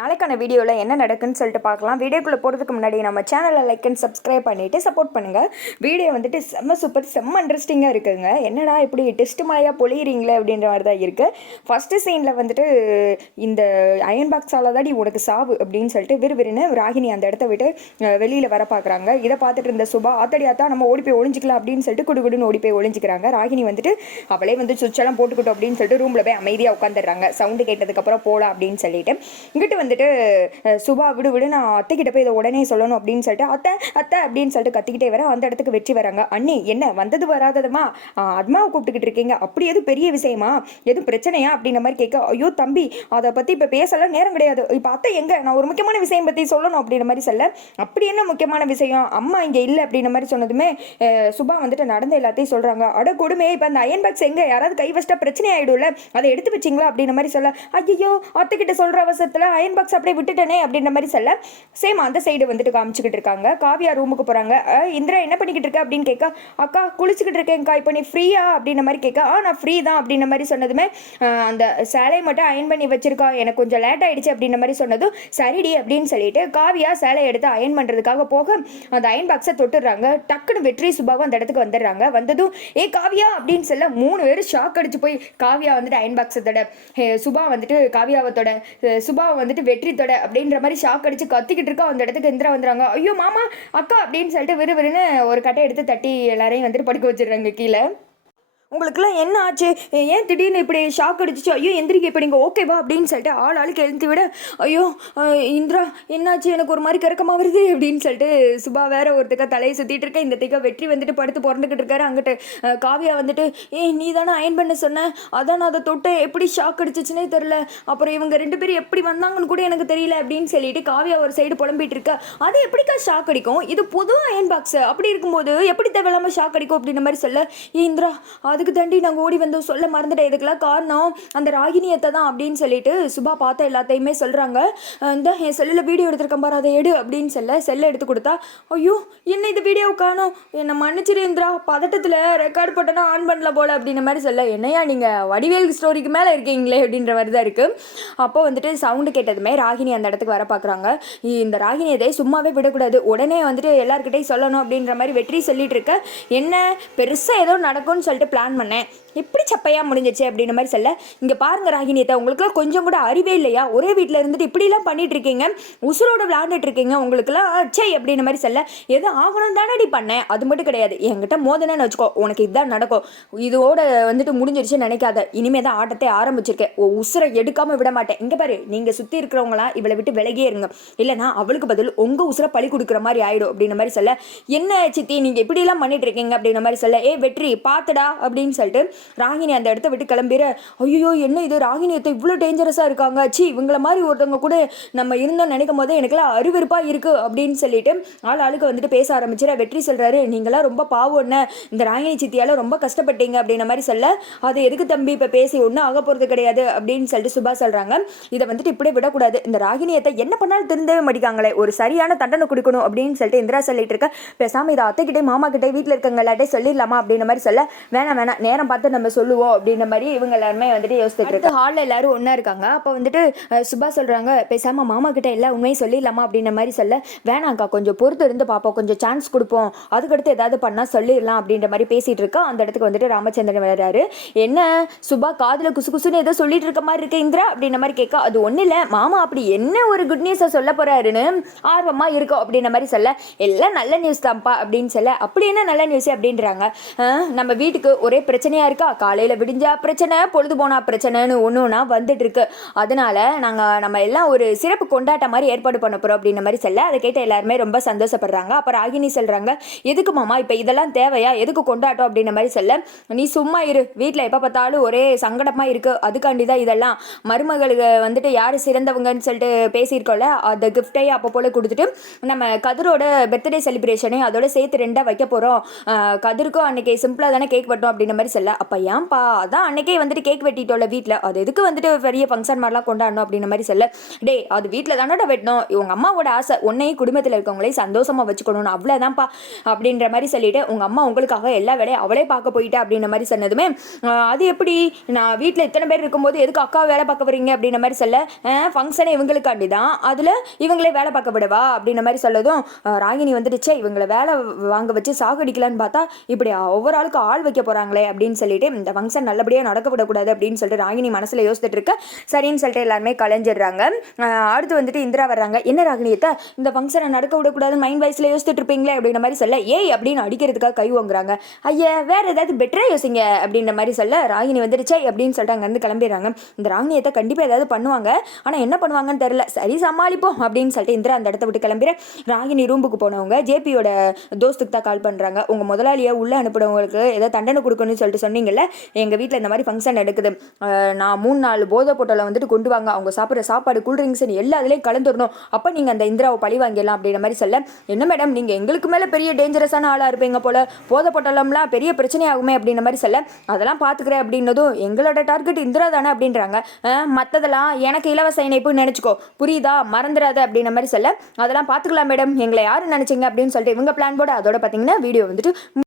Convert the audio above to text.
நாளைக்கான வீடியோவில் என்ன நடக்குன்னு சொல்லிட்டு பார்க்கலாம். வீடியோக்குள்ளே போகிறதுக்கு முன்னாடி நம்ம சேனலை லைக் அண்ட் சப்ஸ்கிரைப் பண்ணிவிட்டு சப்போர்ட் பண்ணுங்கள் வீடியோ வந்துட்டு செம்ம சூப்பர் செம்ம இன்ட்ரெஸ்டிங்காக இருக்குதுங்க என்னடா இப்படி டெஸ்ட் மழையாக பொழியிறீங்களே அப்படின்ற மாதிரி தான் இருக்குது ஃபஸ்ட்டு சீனில் வந்துட்டு இந்த அயன் பாக்ஸால் தாடி உனக்கு சாவு அப்படின்னு சொல்லிட்டு விறுவிறுன்னு ராகினி அந்த இடத்த விட்டு வெளியில் வர பார்க்குறாங்க. இதை பார்த்துட்டு இருந்த சுபா ஆத்தடி ஆத்தா நம்ம ஓடி போய் ஒழிஞ்சிக்கலாம் அப்படின்னு சொல்லிட்டு குடுகுடுன்னு ஓடி போய் ஒழிஞ்சிக்கிறாங்க ராகினி வந்துட்டு அவளே வந்து சுவிட்செல்லாம் போட்டுக்கிட்டோம் அப்படின்னு சொல்லிட்டு ரூமில் போய் அமைதியாக உட்காந்துடுறாங்க சவுண்டு கேட்டதுக்கப்புறம் போகலாம் அப்படின்னு சொல்லிட்டு. இங்கிட்டு வந்துட்டு சுபா விடு விடு நான் அத்தைக்கிட்ட போய் இதை உடனே சொல்லணும் அப்படின்னு சொல்லிட்டு அத்தை அத்தை அப்படின்னு சொல்லிட்டு கத்திக்கிட்டே வர அந்த இடத்துக்கு வெற்றி வராங்க. அண்ணி என்ன வந்தது வராததுமா? அத்மாவை கூப்பிட்டுக்கிட்டு இருக்கீங்க. அப்படி எதுவும் பெரிய விஷயமா? எதுவும் பிரச்சனையா? அப்படின்ற மாதிரி கேட்க ஐயோ தம்பி அதை பற்றி இப்போ பேசலாம் நேரம் கிடையாது. இப்போ அத்தை எங்க? நான் ஒரு முக்கியமான விஷயம் பற்றி சொல்லணும் அப்படின்ற மாதிரி சொல்ல அப்படி என்ன முக்கியமான விஷயம்? அம்மா இங்கே இல்லை அப்படின்ற மாதிரி சொன்னதுமே சுபா வந்துட்டு நடந்த எல்லாத்தையும் சொல்கிறாங்க அட கொடுமே இப்போ அந்த அயன் பாக்ஸ் எங்கே? யாராவது கை வச்சிட்டா பிரச்சனை ஆகிடும்ல அதை எடுத்து வச்சிங்களா அப்படின்ற மாதிரி சொல்ல ஐயோ அத்தைக்கிட்ட சொல்கிற அவசரத்தில் அயன் அயன் பாக்ஸ் அப்படியே விட்டுட்டேனே அப்படின்ற மாதிரி சொல்ல சேம் அந்த சைடு வந்துட்டு காமிச்சிக்கிட்டு இருக்காங்க. காவியா ரூமுக்கு போகிறாங்க இந்திரா என்ன பண்ணிக்கிட்டு இருக்க அப்படின்னு கேட்க அக்கா குளிச்சுக்கிட்டு இருக்கேன்க்கா இப்போ நீ ஃப்ரீயா அப்படின்ற மாதிரி கேட்க ஆ நான் ஃப்ரீ தான் அப்படின்ற மாதிரி சொன்னதுமே அந்த சேலையை மட்டும் அயன் பண்ணி வச்சிருக்கா எனக்கு கொஞ்சம் லேட் ஆயிடுச்சு அப்படின்ற மாதிரி சொன்னதும் சரிடி அப்படின்னு சொல்லிட்டு காவியா சேலை எடுத்து அயன் பண்ணுறதுக்காக போக அந்த அயன் பாக்ஸை தொட்டுடுறாங்க. டக்குன்னு வெற்றி சுபாவும் அந்த இடத்துக்கு வந்துடுறாங்க. வந்ததும் ஏ காவியா அப்படின்னு சொல்ல மூணு பேரும் ஷாக் அடிச்சு போய் காவியா வந்துட்டு அயன் பாக்ஸத்தோட சுபா வந்துட்டு காவியாவத்தோட சுபாவை வந்துட்டு வெற்றி தொட அப்படின்ற மாதிரி ஷாக் அடிச்சு கத்திக்கிட்டு இருக்கா அந்த இடத்துக்கு இந்திரா வந்துடுறாங்க. ஐயோ மாமா அக்கா அப்படின்னு சொல்லிட்டு விறுவிறுன்னு ஒரு கட்டை எடுத்து தட்டி எல்லாரையும் வந்துட்டு படுக்க வச்சிடுறாங்க கீழே. உங்களுக்குலாம் என்ன ஆச்சு? ஏன் திடீர்னு இப்படி ஷாக் அடிச்சிச்சு? ஐயோ எந்திரிக்க இப்போ நீங்கள் ஓகேவா அப்படின்னு சொல்லிட்டு ஆள் ஆளுக்கு எழுந்து விட ஐயோ இந்திரா என்னாச்சு? எனக்கு ஒரு மாதிரி கறக்கமாக வருது அப்படின்னு சொல்லிட்டு சுபா வேற ஒருத்தக்க தலையை சுற்றிட்டு இருக்கேன் இந்த திக்க வெற்றி வந்துட்டு படுத்து பிறந்துக்கிட்டு இருக்காரு. அங்கிட்டு காவியா வந்துட்டு ஏய் நீ தானே அயன் பண்ண சொன்ன? அதான் நான் அதை தொட்டேன். எப்படி ஷாக் அடிச்சிச்சுனே தெரில அப்புறம் இவங்க ரெண்டு பேரும் எப்படி வந்தாங்கன்னு கூட எனக்கு தெரியல அப்படின்னு சொல்லிட்டு காவியா ஒரு சைடு புலம்பிட்டு இருக்கா. அது எப்படிக்கா ஷாக் அடிக்கும்? இது புது அயன் பாக்ஸ் அப்படி இருக்கும்போது எப்படி தேவையில்லாமல் ஷாக் அடிக்கும்? அப்படின்ற மாதிரி சொல்ல ஏ இந்திரா அது அதுக்கு தாண்டி நாங்கள் ஓடி வந்து சொல்ல மறந்துட்டேன். இதுக்கெல்லாம் காரணம் அந்த ராகினியத்தை தான் அப்படின்னு சொல்லிட்டு சுபா பார்த்த எல்லாத்தையுமே சொல்கிறாங்க இந்த என் செல்லில் வீடியோ எடுத்திருக்கேன் பாரு அதை எடு அப்படின்னு சொல்ல செல்லை எடுத்து கொடுத்தா ஐயோ என்ன இது வீடியோ காணும்? என்னை மன்னிச்சிருந்திரா பதட்டத்தில் ரெக்கார்ட் போட்டனா ஆன் பண்ணல போல் அப்படின்ற மாதிரி சொல்ல என்னையா நீங்கள் வடிவேல் ஸ்டோரிக்கு மேலே இருக்கீங்களே அப்படின்ற மாதிரி தான் இருக்குது அப்போ வந்துட்டு சவுண்டு கேட்டதுமே ராகினி அந்த இடத்துக்கு வர பார்க்குறாங்க இந்த ராகினியதை சும்மாவே விடக்கூடாது. உடனே வந்துட்டு எல்லாருக்கிட்டையும் சொல்லணும் அப்படின்ற மாதிரி வெற்றி சொல்லிட்டு இருக்க. என்ன பெருசாக ஏதோ நடக்கும்னு சொல்லிட்டு பிளான் பண்ணேன் எப்படி சப்பையாக முடிஞ்சிச்சு அப்படின்ற மாதிரி சொல்ல. இங்கே பாருங்க ராகினியத்தை உங்களுக்குலாம் கொஞ்சம் கூட அறிவே இல்லையா? ஒரே வீட்டில் இருந்துட்டு இப்படிலாம் பண்ணிட்டு இருக்கீங்க உசுரோட விளாண்டுட்டு இருக்கீங்க. உங்களுக்குலாம் சே அப்படின்ற மாதிரி சொல்ல. எது ஆகணும் தானடி பண்ணேன் அது மட்டும் கிடையாது. என்கிட்ட மோதனன்னு வச்சுக்கோ. உனக்கு இதுதான் நடக்கும். இதோட வந்துட்டு முடிஞ்சிருச்சு நினைக்காத. இனிமே தான் ஆட்டத்தை ஆரம்பிச்சிருக்கேன். உசுரை எடுக்காமல் விட மாட்டேன். இங்கே பாரு நீங்கள் சுற்றி இருக்கிறவங்களாம் இவளை விட்டு விலகியே இருங்க. இல்லைனா அவளுக்கு பதில் உங்கள் உசுரை பழி கொடுக்குற மாதிரி ஆயிடும் அப்படின்ற மாதிரி சொல்ல. என்ன சித்தி நீங்கள் இப்படிலாம் பண்ணிட்டு இருக்கீங்க அப்படின்ற மாதிரி சொல்ல. ஏ வெற்றி பார்த்துடா அப்படின்னு சொல்லிட்டு ராகினி அந்த இடத்த விட்டு கிளம்பிற. ஐயோ என்ன இது? ராகினியத்தை இவ்வளோ டேஞ்சரஸாக இருக்காங்க. சி இவங்கள மாதிரி ஒருத்தவங்க கூட நம்ம இருந்தோம் நினைக்கும் போது எனக்குலாம் அருவருப்பாக இருக்குது அப்படின்னு சொல்லிட்டு ஆள் ஆளுக்கு வந்துட்டு பேச ஆரம்பிச்சிட வெற்றி சொல்கிறாரு நீங்களாம் ரொம்ப பாவம் என்ன? இந்த ராகினி சித்தியால் ரொம்ப கஷ்டப்பட்டீங்க அப்படின்ற மாதிரி சொல்ல அது எதுக்கு தம்பி? இப்போ பேசி ஒன்றும் ஆக போகிறது கிடையாது அப்படின்னு சொல்லிட்டு சுபா சொல்கிறாங்க இதை வந்துட்டு இப்படியே விடக்கூடாது. இந்த ராகினியத்தை என்ன பண்ணாலும் திருந்தவே மாட்டேங்காங்களே ஒரு சரியான தண்டனை கொடுக்கணும் அப்படின்னு சொல்லிட்டு இந்திரா சொல்லிட்டு இருக்க. பேசாமல் இதை அத்தைக்கிட்டே மாமா கிட்டே வீட்டில் இருக்கவங்க சொல்லிடலாமா அப்படின்ற மாதிரி சொல்ல. வேணாம் வேணாம். நேரம் பார்த்து நம்ம சொல்லுவோம் அப்படின்ற மாதிரி இவங்க எல்லாருமே வந்துட்டு யோசிச்சுட்டு இருக்கு ஹாலில் எல்லாரும் ஒன்றா இருக்காங்க. அப்போ வந்துட்டு சுபா சொல்கிறாங்க பேசாமல் மாமா கிட்ட எல்லா உண்மையும் சொல்லிடலாமா? அப்படின்ற மாதிரி சொல்ல வேணாங்க்கா கொஞ்சம் பொறுத்து இருந்து பார்ப்போம் கொஞ்சம் சான்ஸ் கொடுப்போம். அதுக்கடுத்து ஏதாவது பண்ணால் சொல்லிடலாம் அப்படின்ற மாதிரி பேசிகிட்டு இருக்கா. அந்த இடத்துக்கு வந்துட்டு ராமச்சந்திரன் வர்றாரு. என்ன சுபா காதில் குசு குசுன்னு ஏதோ சொல்லிட்டு இருக்க மாதிரி இருக்கு இந்திரா? அப்படின்ற மாதிரி கேட்க அது ஒன்றும் இல்லை மாமா அப்படி என்ன ஒரு குட் நியூஸை சொல்ல போறாருன்னு ஆர்வமாக இருக்கும் அப்படின்ற மாதிரி சொல்ல எல்லாம் நல்ல நியூஸ் தான்ப்பா அப்படின்னு சொல்ல அப்படி என்ன நல்ல நியூஸ் அப்படின்றாங்க. நம்ம வீட்டுக்கு ஒரே பிரச்சனையாக இருக்கா காலையில் விடிஞ்சா பிரச்சனை பொழுது போனா பிரச்சனைன்னு ஒன்று ஒன்றா வந்துட்டு இருக்கு. அதனால நாங்கள் நம்ம எல்லாம் ஒரு சிறப்பு கொண்டாட்டம் மாதிரி ஏற்பாடு பண்ண போகிறோம் அப்படின்ற மாதிரி சொல்ல அதை கேட்ட எல்லாருமே ரொம்ப சந்தோஷப்படுறாங்க. அப்புறம் ராகினி சொல்கிறாங்க எதுக்கு மாமா இப்போ இதெல்லாம் தேவையா? எதுக்கு கொண்டாட்டம்? அப்படின்ற மாதிரி சொல்ல நீ சும்மா இரு. வீட்டில் எப்போ பார்த்தாலும் ஒரே சங்கடமாக இருக்குது அதுக்காண்டி தான் இதெல்லாம். மருமகளுக்கு வந்துட்டு யார் சிறந்தவங்கன்னு சொல்லிட்டு பேசியிருக்கோம்ல அந்த கிஃப்டை அப்போ போல் கொடுத்துட்டு நம்ம கதிரோட பர்த்டே செலிப்ரேஷனையும் அதோட சேர்த்து ரெண்டாக வைக்க போகிறோம் கதிருக்கும் அன்னைக்கு சிம்பிளாக தானே கேக் வெட்டோம் அப்படின்ற மாதிரி சொல்ல அப்போ ஏன்பா? அதான் அன்னைக்கே வந்துட்டு கேக் வெட்டிட்டோம்ல வீட்டில் அது எதுக்கு வந்துட்டு பெரிய ஃபங்க்ஷன் மாதிரிலாம் கொண்டாடணும் அப்படின்ற மாதிரி சொல்ல. டேய் அது வீட்டில் தானடா வெட்டணும். இவங்க அம்மாவோட ஆசை உன்னையும் குடும்பத்தில் இருக்கவங்களையும் சந்தோஷமாக வச்சுக்கணும்னு. அவ்வளோதான்ப்பா அப்படின்ற மாதிரி சொல்லிட்டு உங்கள் அம்மா உங்களுக்காக எல்லா வேலையும் அவளே பார்க்க போயிட்டா அப்படின்ற மாதிரி சொன்னதுமே அது எப்படி? நான் வீட்டில் இத்தனை பேர் இருக்கும்போது எதுக்கு அக்கா வேலை பார்க்க வரீங்க அப்படின்ற மாதிரி சொல்ல. ஃபங்க்ஷனே இவங்களுக்காண்டி தான் அதில் இவங்களே வேலை பார்க்க விடவா அப்படின்ற மாதிரி சொல்லதும் ராகினி வந்துடுச்சே இவங்களை வேலை வாங்க வச்சு சாகடிக்கலான்னு பார்த்தா இப்படி ஒவ்வொரு ஆளுக்கு ஆள் வைக்க போகிறாங்களே அப்படின்னு சொல்லிட்டு இந்த ஃபங்க்ஷன் நல்லபடியாக நடக்க விடக்கூடாது அப்படின்னு சொல்லிட்டு ராகினி மனசில் யோசிச்சுட்டு இருக்க சரின்னு சொல்லிட்டு எல்லாருமே கலைஞ்சிடுறாங்க. அடுத்து வந்துட்டு இந்திரா வர்றாங்க. என்ன ராகினியத்தை இந்த ஃபங்க்ஷனை நடக்க விடக்கூடாது மைண்ட் வைஸில் யோசிச்சுட்டு இருப்பீங்களே அப்படின்ற மாதிரி சொல்ல ஏய் அப்படின்னு அடிக்கிறதுக்காக கை வாங்குறாங்க ஐயா வேற ஏதாவது பெட்டராக யோசிங்க அப்படின்ற மாதிரி சொல்ல ராகினி வந்துடுச்சே அப்படின்னு சொல்லிட்டு அங்கேருந்து கிளம்பிடுறாங்க. இந்த ராகினியத்தை கண்டிப்பாக ஏதாவது பண்ணுவாங்க. ஆனால் என்ன பண்ணுவாங்கன்னு தெரில சரி சமாளிப்போம் அப்படின்னு சொல்லிட்டு இந்திரா அந்த இடத்த விட்டு கிளம்பிடுறேன் ராகினி ரூமுக்கு போனவங்க ஜேபியோட தோஸ்துக்கு தான் கால் பண்ணுறாங்க உங்கள் முதலாளியை உள்ளே அனுப்பினவங்களுக்கு ஏதோ தண்டனை கொடுக்கணும்னு சொல்லிட்டு சொன்னீங்க சொன்னீங்கல்ல எங்கள் வீட்டில் இந்த மாதிரி ஃபங்க்ஷன் நடக்குது. நான் மூணு நாலு போதை பொட்டலை வந்துட்டு கொண்டு வாங்க அவங்க சாப்பிட்ற சாப்பாடு கூல்ட்ரிங்க்ஸ் எல்லா அதுலேயும் கலந்துடணும் அப்போ நீங்கள் அந்த இந்திராவை பழி வாங்கிடலாம் அப்படின்ற மாதிரி சொல்ல என்ன மேடம் நீங்கள் எங்களுக்கு மேலே பெரிய டேஞ்சரஸான ஆளாக இருப்பீங்க போல. போதை பொட்டலம்லாம் பெரிய பிரச்சனையாகுமே அப்படின்ற மாதிரி சொல்ல அதெல்லாம் பார்த்துக்கிறேன் அப்படின்னதும் எங்களோட டார்கெட் இந்திரா தானே அப்படின்றாங்க. மற்றதெல்லாம் எனக்கு இலவச இணைப்புன்னு நினச்சிக்கோ புரியுதா? மறந்துடாத அப்படின்ற மாதிரி சொல்ல அதெல்லாம் பார்த்துக்கலாம் மேடம் எங்களை யார் நினச்சிங்க? அப்படின்னு சொல்லிட்டு இவங்க பிளான் போட அதோட பார்த்தீங்கன்னா வீடியோ வந்துட்டு